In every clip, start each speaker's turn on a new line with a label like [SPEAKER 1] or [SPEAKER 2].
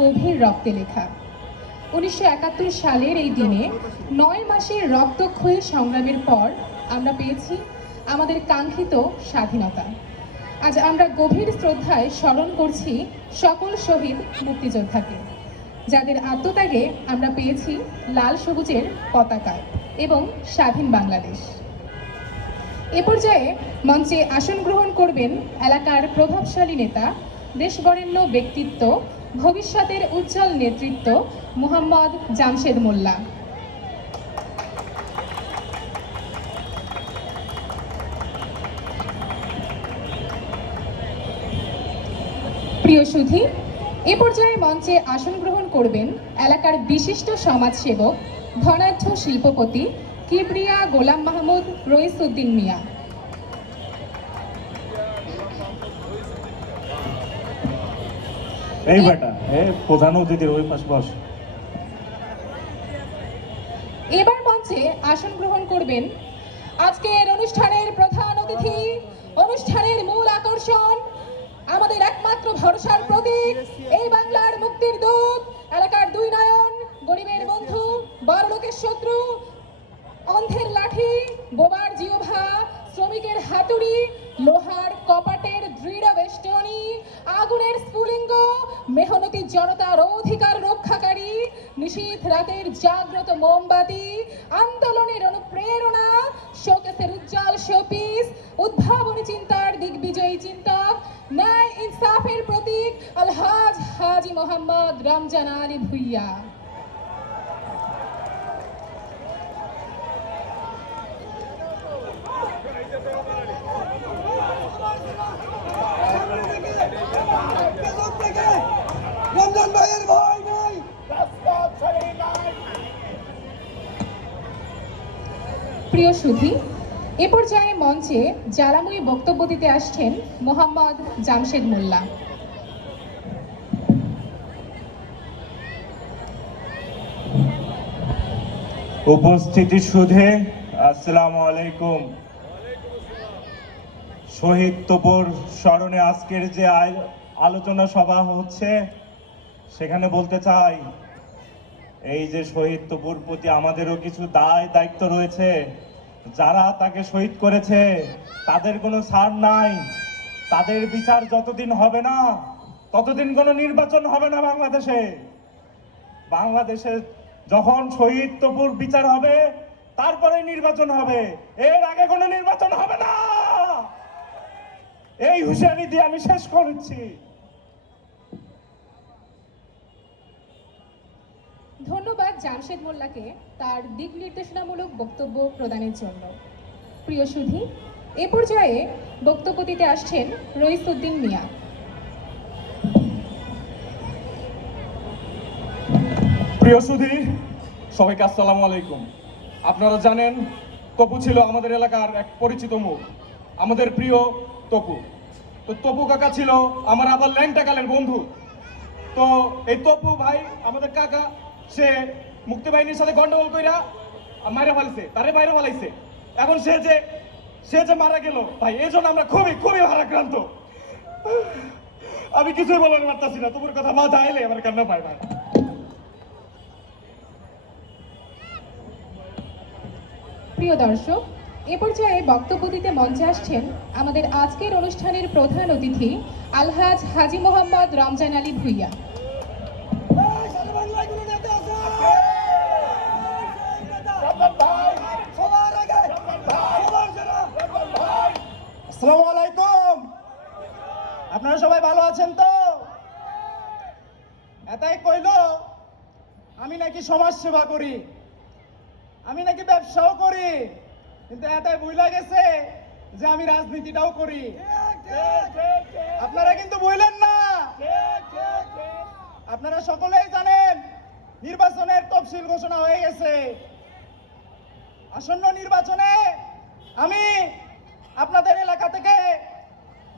[SPEAKER 1] গভীর রক্তে লেখা। উনিশশো একাত্তর সালের এই দিনে নয় মাসের রক্তক্ষয়ী সংগ্রামের পর আমরা পেয়েছি আমাদের কাঙ্ক্ষিত স্বাধীনতা। আজ আমরা গভীর শ্রদ্ধায় স্মরণ করছি সকল শহীদ মুক্তিযোদ্ধাকে, যাদের আত্মত্যাগে আমরা পেয়েছি লাল সবুজের পতাকা এবং স্বাধীন বাংলাদেশ। এ পর্যায়ে মঞ্চে আসন গ্রহণ করবেন এলাকার প্রভাবশালী নেতা দেশবরেণ্য ব্যক্তিত্ব ভবিষ্যতের উজ্জ্বল নেতৃত্ব মুহাম্মদ জামশেদ মোল্লা। প্রিয় সুধী, এ পর্যায়ে মঞ্চে আসন গ্রহণ করবেন এলাকার বিশিষ্ট সমাজসেবক, ধনাঢ্য শিল্পপতি কিবরিয়া গোলাম মাহমুদ রইসুদ্দিন মিয়া।
[SPEAKER 2] এই বেটা, এ প্রধান অতিথির ওই পাশ বস।
[SPEAKER 1] এবার মঞ্চে আসন গ্রহণ করবেন আজকের অনুষ্ঠানের প্রধান অতিথি, অনুষ্ঠানের মূল আকর্ষণ, আমাদের একমাত্র ভরসার প্রতীক, এই বাংলার মুক্তির দূত, এলাকার দুই নয়ন, গরিবের বন্ধু বড়লোকের শত্রু, অন্ধের লাঠি, বোবার জিওভা শ্রমিকের হাতুড়ি, লোহার কপাটের দৃঢ় বেষ্টনী, আগুনের স্ফুলিঙ্গ মেহনতি জনতার অধিকার রক্ষাকারী, নিশীথ রাতের জাগ্রত মোমবাতি, আন্দোলনের অনুপ্রেরণা, শোকেসের উজ্জ্বল শোপিস, উদ্ভাবনী চিন্তার দিগ্বিজয়ী চিন্তক, ন্যায় ইনসাফের প্রতীক আলহাজ হাজি মোহাম্মদ রমজান আলী ভুইয়া।
[SPEAKER 3] রমজান
[SPEAKER 1] প্রিয় সুধী, এ পর্যায়ে মঞ্চে জ্বালাময়ী বক্তব্য দিতে আসছেন মোহাম্মদ জামশেদ মোল্লা।
[SPEAKER 2] উপস্থিতি সুধে, আসসালামু আলাইকুম। শহীদ তপুর স্মরণে আজকের যে আলোচনা সভা হচ্ছে, সেখানে বলতে চাই এই যে শহীদ তপুর প্রতি আমাদেরও কিছু দায়, দায়িত্ব রয়েছে। যারা তাকে শহীদ করেছে, তাদের কোনো ছাড় নাই। তাদের বিচার যতদিন হবে না, ততদিন কোনো নির্বাচন হবে না বাংলাদেশে। বাংলাদেশে যখন শহীদ তপুর বিচার হবে তারপরে নির্বাচন হবে। এর আগে কোনো নির্বাচন হবে না! এই হুঁশিয়ারি দিয়ে আমি শেষ করছি।
[SPEAKER 1] জামশেদ মোল্লাকে তার দিক নির্দেশনামূলক বক্তব্য প্রদানের জন্য। প্রিয় সুধী, এ পর্যায়ে বক্তব্য দিতে আসছেন রইসুদ্দিন মিয়া।
[SPEAKER 4] প্রিয় সুধী, সবাইকে আসসালামু আলাইকুম। আপনারা জানেন, তপু ছিল আমাদের এলাকার এক পরিচিত মুখ, আমাদের প্রিয় তপু। তো তপু কাকা ছিল আমার আবার ল্যাংটা কালের বন্ধু। তো এই তপু ভাই, আমাদের কাকা, সে মুক্তি বাহিনীর সাথে গন্ডগোল কইরা মাইরা ফেলছে, তারে বাইরে ফেলাইছে। এখন সে যে সে যে মারা গেল, ভাই, এই জন্য আমরা খুবই খুবই ভারাক্রান্ত। আমি কিছুই বলার পারতাছি না তবুর কথা মাথা আইলে আমার কান্না পায় না।
[SPEAKER 1] প্রিয় দর্শক, এ পর্যায়ে বক্তব্য দিতে মঞ্চে আসছেন আমাদের আজকের অনুষ্ঠানের প্রধান অতিথি আলহাজ হাজি মোহাম্মদ রমজান আলী ভুইয়া
[SPEAKER 3] এই সারা বাংলায় কোনো নেতা আছে? সবার আগে, সবার সেরা।
[SPEAKER 4] আসসালামু আলাইকুম আপনারা সবাই ভালো আছেন তো এটাই কইল আমি নাকি সমাজ সেবা করি। আমি নাকি ব্যবসাও করি, কিন্তু এটাই বুঝলা গেছে যে আমি রাজনীতিটাও করি। আপনারা কিন্তু বুঝলেন না। আপনারা সকলেই জানেন, নির্বাচনের তফসিল ঘোষণা হয়ে গেছে। আসন্ন নির্বাচনে আমি আপনাদের এলাকা থেকে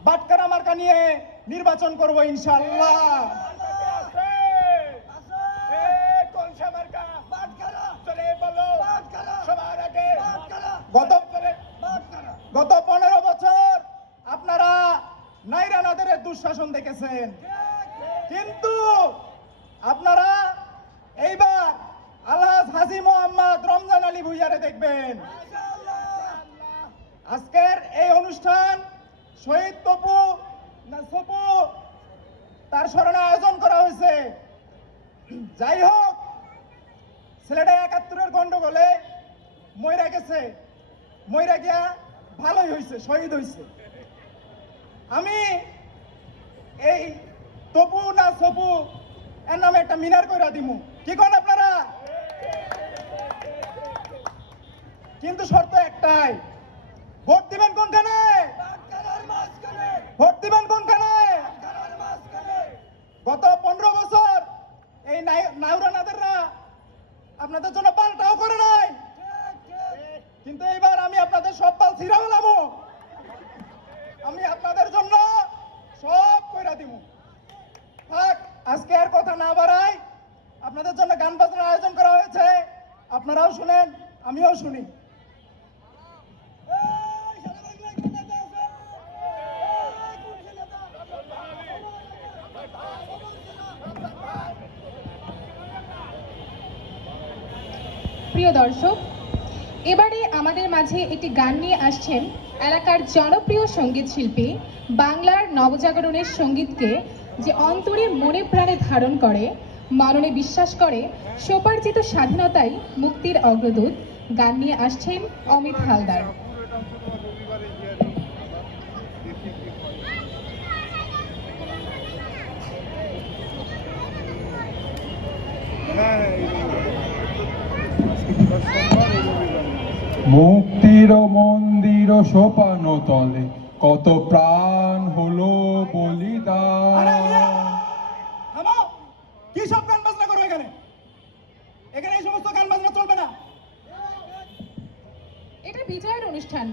[SPEAKER 4] বাটকারা মার্কা নিয়ে নির্বাচন করব ইনশাআল্লাহ। গত পনেরো বছর আপনারা নাইরা নাদের দুঃশাসন দেখেছেন। কিন্তু আপনারা এইবার আলহাজ হাজি মোহাম্মদ রমজান আলী ভুইয়ারে দেখবেন। আজকের এই অনুষ্ঠান শহীদ তপু সপু, তার স্মরণে আয়োজন করা হয়েছে। যাই হোক, ছেলেটা একাত্তরের গণ্ডগোলে ময়রা গেছে। ময়রা গিয়া ভালোই হয়েছে, শহীদ হয়েছে। আমি এই তপু না সপু এর নামে একটা মিনার কইরা দিমু। কি কোন আপনারা? কিন্তু শর্ত একটাই, ভোট দিবেন কোনখানে? ভোট দিবেন কোনখানে? গত পনেরো বছর এই নাই- নাউরা নাদেররা আপনাদের জন্য পাল্টাও করে নাই। কিন্তু এইবার আমি আপনাদের সব পাল ছিঁড়া ফেলামো। আমি আপনাদের জন্য সব কইরা দিব থাক, আজকে আর কথা না বাড়াই। আপনাদের জন্য গান বাজনার আয়োজন করা হয়েছে। আপনারাও শুনেন, আমিও শুনি।
[SPEAKER 1] প্রিয় দর্শক এবারে আমাদের মাঝে একটি গান নিয়ে আসছেন এলাকার জনপ্রিয় সংগীত শিল্পী বাংলার নবজাগরণের সঙ্গীতকে যে অন্তরে মনে প্রাণে ধারণ করে মননে বিশ্বাস করে, সোপার্জিত স্বাধীনতাই মুক্তির অগ্রদূত, গান নিয়ে আসছেন অমিত হালদার।
[SPEAKER 5] মুক্তির মন্দির সোপানো তলে কত প্রাণ হলো
[SPEAKER 4] আরে
[SPEAKER 5] বলিদান
[SPEAKER 4] কি সব গান বাজনা করো এখানে? এখানে এই সমস্ত গান বাজনা চলবে না।
[SPEAKER 1] এটা বিজয়ের অনুষ্ঠান।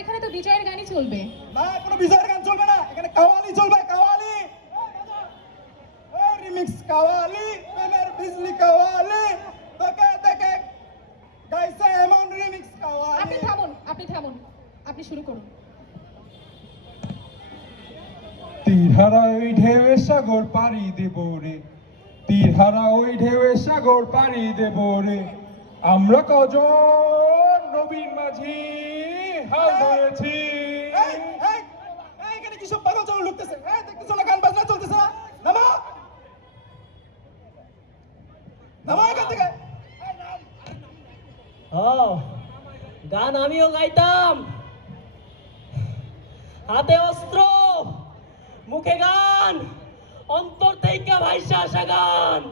[SPEAKER 1] এখানে তো বিজয়ের গানই চলবে।
[SPEAKER 4] না কোনো বিজয়ের গান চলবে না। এখানে কাওয়ালি চলবে কাওয়ালি! রিমিক্স কাওয়ালি মেনের বিজলি কাওয়ালি। তোকে দেখে গাইছে এমন রিমিক্স
[SPEAKER 1] আপনি
[SPEAKER 4] কাওয়ালি
[SPEAKER 1] থামুন আপনি থামুন আপনি শুরু করুন।
[SPEAKER 5] তীরহারা ওই ঢেউয়ের সাগর পাড়ি দেব রে। তীরহারা ওই ঢেউয়ের সাগর পাড়ি দেব রে। আমরা কজন নবীন মাঝি হাল ধরেছি।
[SPEAKER 4] এখানে কি সব পাগল দেখতেছো না গান বাজনা চলতেছে না? নামো! নামো এখান থেকে।
[SPEAKER 6] ও গান আমিও গাইতাম। হাতে অস্ত্র মুখে গান অন্তর থেকে ভাইসা আসা গান।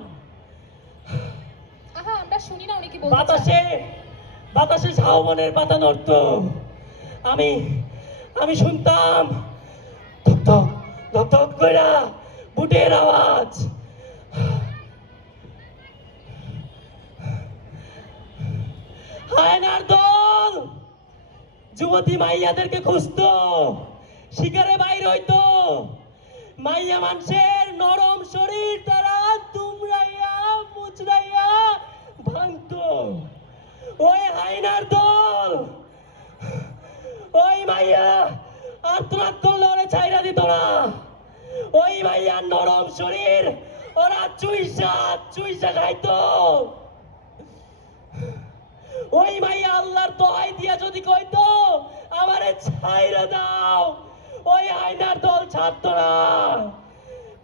[SPEAKER 1] আহা আমরা শুনি না উনি কি বলতে
[SPEAKER 6] বাতাসে বাতাসে ঝাউবনের পাতা নড়ত আমি আমি শুনতাম ধক ধক ধক কইরা বুটের আওয়াজ। হায়নার দল যুবতী মাইয়াদেরকে খুঁজতো। শিকারে বাইর হইতো। মাইয়া মানুষের নরম শরীর, তারা তুমরাইয়া মুচড়াইয়া ভাঙতো। ওই হাইনার দল, ওই মাইয়া আত্মনাদ করলে ছাইরা দিত না। ওই মাইয়ার নরম শরীর, ওরা চুইসা চুইসা খাইতো। ওই মাইয়া আল্লাহর দোহাই দিয়া যদি কইতো, আমারে ছাইরা দাও। ওই আয়নার দল না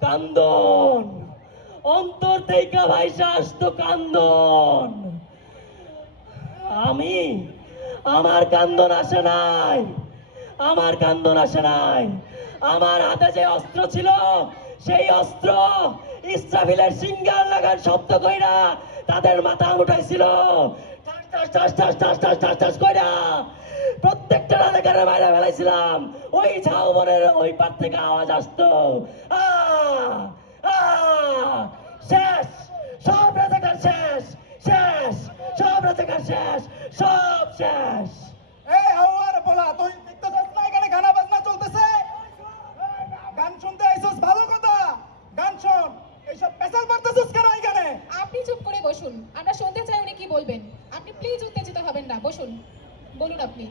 [SPEAKER 6] কান্দন। অন্তর থেকে ভাইসা আসতো কান্দন। আমি, আমার কান্দন আসে নাই। আমার কান্দন আসে নাই। আমার হাতে যে অস্ত্র ছিল, সেই অস্ত্র ইসরাফিলের সিঙ্গার লাগার শব্দ কইরা তাদের মাথা উঠাইছিল টাস টাস টাস টাস টাস টাস টাস কইরা প্রত্যেকটা রাজাকারের বাইরে ফেলাইছিলাম। ওই ঝাউবনের ওই পার থেকে আওয়াজ আসতো। আ আ শেষ সব রাজাকার শেষ শেষ সব রাজাকার শেষ সব শেষ।
[SPEAKER 4] এই আওয়ার বলা তুই দেখতে চাস না এখানে গানা বাজনা চলতেছে? গান শুনতে আইছস ভালো কথা। গান শোন এইসব পেশাল মারতেছিস কেন এখানে?
[SPEAKER 1] আপনি চুপ করে বসুন আমরা শুনতে চাই উনি কি বলবেন। বসুন বলুন আপনি।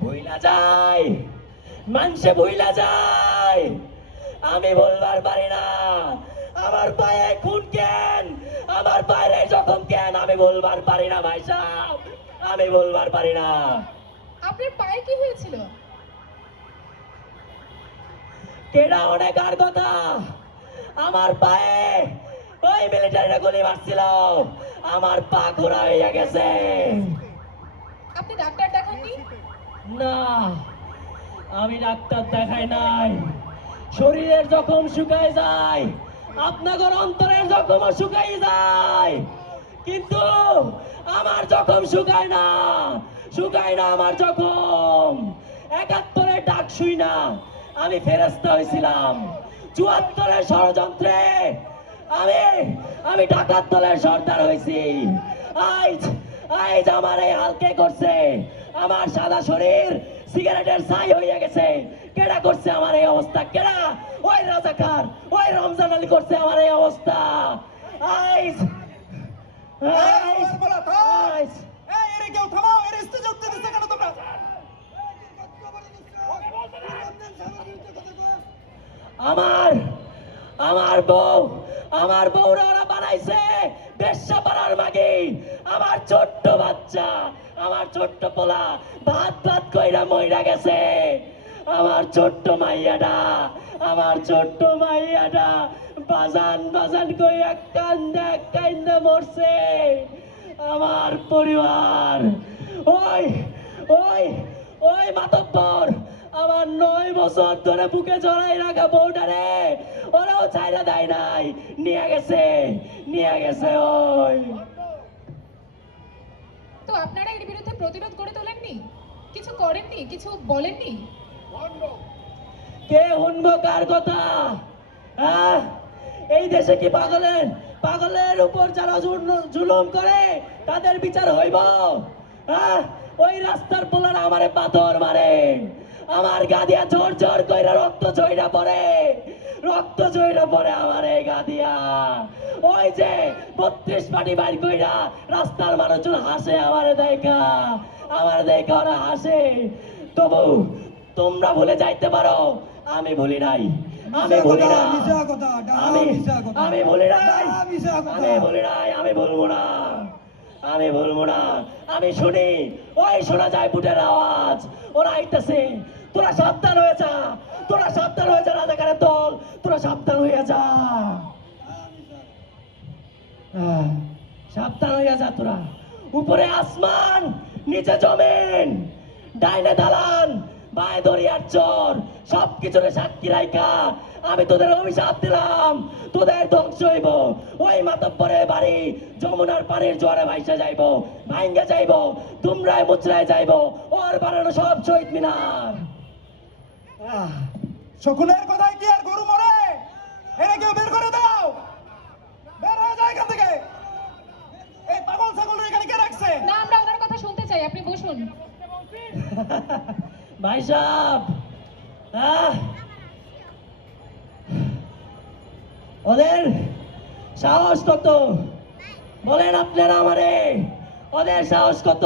[SPEAKER 6] ভুইলা যায় মানুষে ভুইলা যায় আমি বলবার পারি না। আমার পায়ে খুন কেন? আমার পায়ে জখম কেন? আমি বলবার পারি না ভাই সাহেব। আমি বলবার পারি না।
[SPEAKER 1] আপনার পায়ে কি হয়েছিল?
[SPEAKER 6] কেডা অনেক আর কথা? আমার পায়ে ওই মিলিটারিরা গুলি মারছিল। আমার পা ঘোরা হয়ে গেছে।
[SPEAKER 1] আপনি ডাক্তার দেখাননি?
[SPEAKER 6] না আমি ডাক্তার দেখাই নাই। শরীরের জখম শুকায় যায় আপনাদের অন্তরের জখম শুকাই যায়। কিন্তু আমার জখম শুকায় না শুকায় না আমার জখম। একাত্তরের ডাক শুই না আমি ফেরস্তা হয়েছিলাম চুয়াত্তরের ষড়যন্ত্রে আমি আমি ডাকাত দলের সর্দার হয়েছি। আজ আজ আমার এই হালকে করছে। আমার সাদা শরীর সিগারেটের ছাই হয়ে গেছে। কেডা করছে আমার এই অবস্থা? কেডা? ওই রাজাকার ওই রমজান আলী করছে আমার এই অবস্থা। আইস আইস আইস
[SPEAKER 3] এই এরে কেউ থামাও এর স্টেজে উঠতে দিচ্ছে কেন তোমরা?
[SPEAKER 6] আমার আমার বউ আমার ওরা বানাইছে বেশ্যা পাড়ার মাগে আমার ছোট্ট বাচ্চা, আমার ছোট্ট পোলা, ভাত ভাত কইরা মইরা গেছে। আমার ছোট্ট মাইয়াডা আমার ছোট্ট মাইয়াডা বাজান বাজান কইয়া কান্দা কান্দা মরছে। আমার পরিবার, ওই ওই ওই মাতব্বর আমার নয় বছর ধরে বুকে জড়াই রাখা বউটারে। ওরাও চাইরা দেয় নাই। নিয়ে গেছে নিয়ে গেছে ওই।
[SPEAKER 1] তো আপনারা এর বিরুদ্ধে প্রতিরোধ গড়ে তোলেননি? কিছু করেননি? কিছু বলেননি?
[SPEAKER 6] কে শুনব কার কথা? হ্যাঁ এই দেশে কি পাগলের পাগলের উপর যারা জুলুম করে তাদের বিচার হইব? হ্যাঁ ওই রাস্তার পোলার আমারে পাথর মারে। আমার গাদিয়া ঝর ঝর কইরা রক্ত ঝইরা পড়ে। রক্ত ঝইরা পড়ে আমার এই গা দিয়া। ওই যে বত্রিশ পাটি বাইর কইরা রাস্তার মানুষজন হাসে আমারে দেখা আমার দেখা ওরা হাসে। তবু তোমরা ভুলে যাইতে পারো আমি ভুলি নাই আমি ভুলি না আমি। আমি
[SPEAKER 3] মিশা কথা।
[SPEAKER 6] আমি ভুলি নাই আমি বলব না আমি বলব না। আমি শুনি ওই শোনা যায় বুটের আওয়াজ ওরা আইতেছে তোরা সাবধান হয়ে যা। তোরা সাবধান হয়ে যা, রাজাকারের দল। তোরা সাবধান হয়ে যা। সাবধান হইয়া যা তোরা। উপরে আসমান, নিচে জমিন, ডাইনে দালান, বায় দরিয়ার চর সব কিছুরে সাক্ষী রাইকা আমি তোদের অভিশাপ দিলাম, তোদের ধ্বংস হইব। ওই মাতব্বরের বাড়ি, যমুনার পানির জোয়ারে ভাইসা যাইব ভাঙ্গা যাইব তোমরায় মুচরায় যাইব, ওর বানানো সব শহীদ মিনার।
[SPEAKER 3] শকুনের কথায় কি আর গরু মরে? এরে কেউ বের করে দাও। বের হয়ে যায় এখান থেকে। এই পাগল ছাগল এখানে কে রাখছে?
[SPEAKER 1] না আমরা ওনার কথা শুনতে চাই আপনি বসুন।
[SPEAKER 6] ভাই সাহেব ওদের সাহস কত? বলেন আপনারা আমারে ওদের সাহস কত?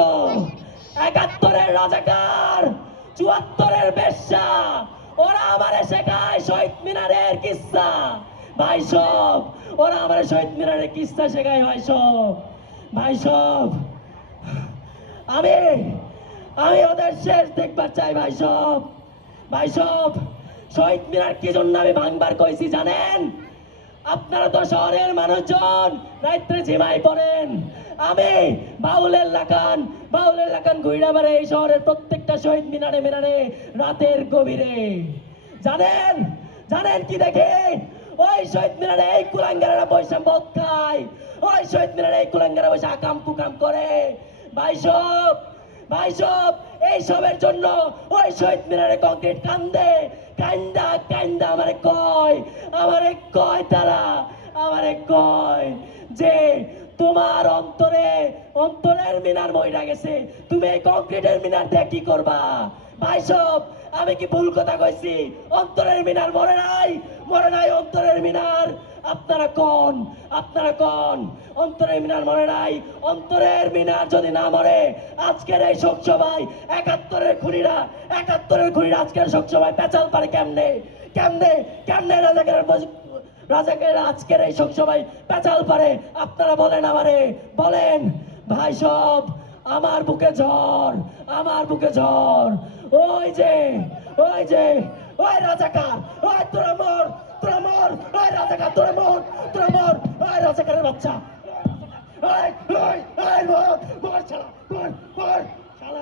[SPEAKER 6] একাত্তরের রাজাকার চুয়াত্তরের বেশ্যা। আমারে শেখায় শহীদ মিনারের কিস্সা ভাই সব ওরা আমারে শহীদ মিনারের কিস্সা শেখায় ভাই সব ভাই সব আমি আমি ওদের শেষ দেখবার চাই ভাই সব ভাই সব শহীদ মিনার কি জন্য আমি ভাঙবার কইছি জানেন? আপনারা তো শহরের মানুষজন, রাত্রে ঝিমাই পড়েন। আমি বাউলের লাকান বাউলের লাকান ঘুইরা বেড়ে এই শহরের প্রত্যেকটা শহীদ মিনারে মিনারে রাতের গভীরে। জানেন? জানেন কি দেখে? ওই শহীদ মিনারে এই কুলাঙ্গারা বৈশা মদ খায় ওই শহীদ মিনারে এই কুলাঙ্গারা বৈশা আকাম কুকাম করে। ভাই সব ভাই সব এই সবের জন্য ওই শহীদ মিনারে কংক্রিট কান্দে। কান্দা কান্দা, আমারে কয় আমারে কয় তারা, আমারে কয় যে তোমার অন্তরে, অন্তরের মিনার মইরা গেছে। তুমি এই কংক্রিটের মিনার দিয়ে কি করবা? ভাই সব আমি কি ভুল কথা কইছি? অন্তরের মিনার মরে নাই? মরে নাই অন্তরের মিনার। আপনারা কোন? আপনারা কোন? অন্তরের মিনার মরে নাই? অন্তরের মিনার যদি না মরে, আজকের এই শোক সভায় একাত্তরের খুনিরা একাত্তরের খুনিরা আজকের শোক সভায় পেঁচাল পারে কেমনে? কেমনে? কেমনে রাজাকের রাজাকের আজকের এই শোক সভায় পেঁচাল পারে? আপনারা বলেন আমারে। বলেন, ভাই সব আমার বুকে ঝড়, আমার বুকে ঝড়। ওই যে ওই যে, ওই রাজাকার, ওই তোরা মর তোরা মর ওই রাজাকার তোরা মর তোরা মর ওই রাজাকারের বাচ্চা। ওই ওই ওই মর মর শালা মর মর শালা।